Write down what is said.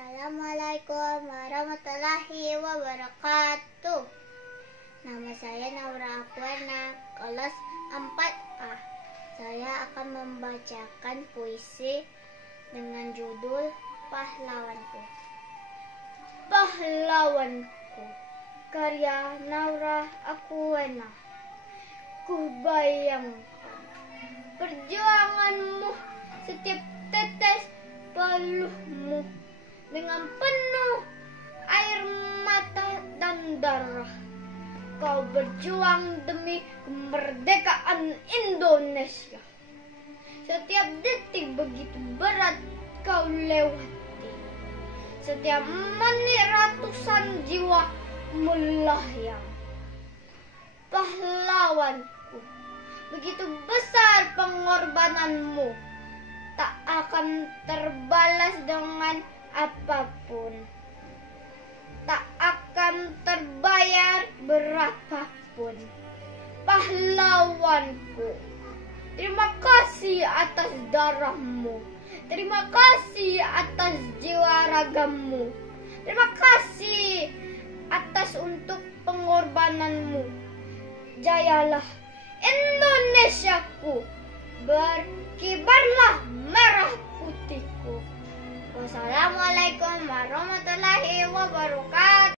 Assalamualaikum warahmatullahi wabarakatuh. Nama saya Naura Aquana, kelas 4A. Saya akan membacakan puisi dengan judul Pahlawanku. Pahlawanku, karya Naura Aquana. Ku bayangkan perjuanganmu, setiap tetes peluhmu, dengan penuh air mata dan darah. Kau berjuang demi kemerdekaan Indonesia. Setiap detik begitu berat kau lewati. Setiap menit ratusan jiwa melayang. Pahlawanku, begitu besar pengorbananmu, tak akan terbalas dengan apapun, tak akan terbayar berapapun. Pahlawanku, terima kasih atas darahmu, terima kasih atas jiwa ragamu, terima kasih atas untuk pengorbananmu. Jayalah Indonesiaku, berkibarlah merah putihku. Wassalamualaikum warahmatullahi wabarakatuh.